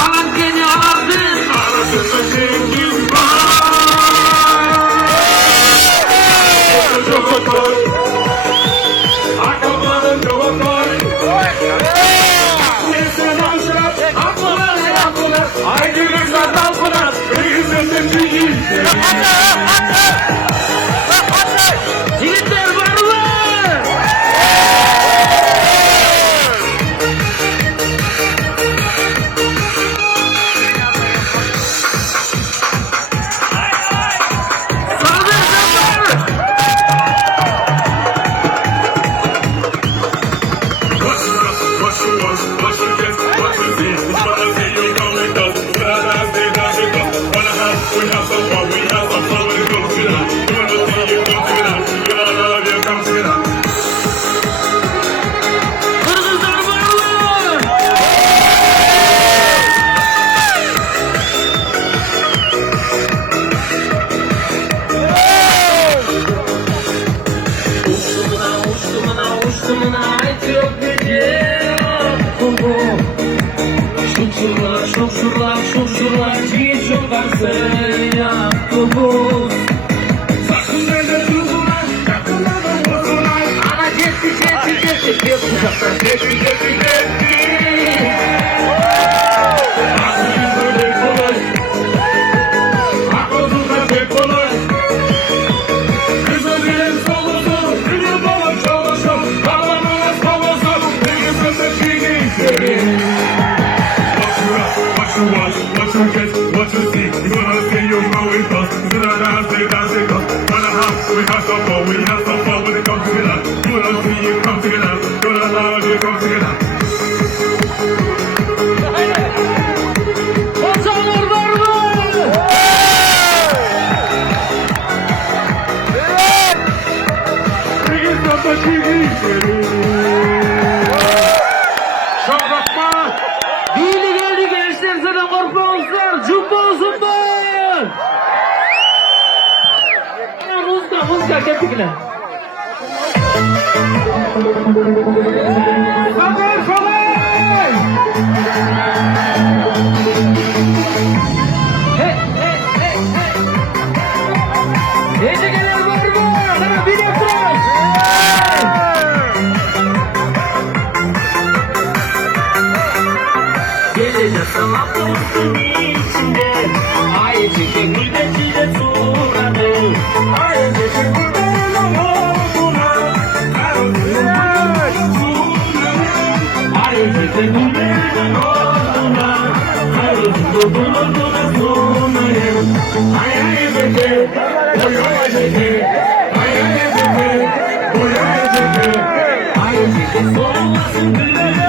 Alan gene alandın. Arasında sevgim var. Arkaların cevap var. Haydi lütfen kalkına. Kırgız'ın birimdigi. Yiğitler var mı? Şurlar, çiğ çok varsın ya kubuz. Sakın öyle durdular, yakınlardan bozdular. Ana cetti, uzaktan cetti. Aslında böyle kolay, aklımda pek kolay. Kızıl bilen solusun, kırıl bana çalışın. Kalanımız kovulsun, kırgızın çiğni. What you get, what you see, you wanna see you know it does. You wanna dance it does. Wanna have, we have some fun when it comes together. You wanna see it come together. You wanna love it come together. Koçanlar var mı? Kırgız'da çiğni. Şaprakma. Dili geldi gençler, sana korkmazlar. Cumba olsunlar. Muzka kepikle. Haber falan. Geceler var mı? Sana bir yaprak. Gelecek sana dostum içinde. Ay çiçek gurbetçide sunadı. Ay çiçek gurbetçide olsuna. Ay çiçek gurbetçide olsuna. Karısı bulunduğuna sunayım. Ay çiçek, ay çiçek. Ay çiçek, ay çiçek. Ay çiçek solmasın gülme.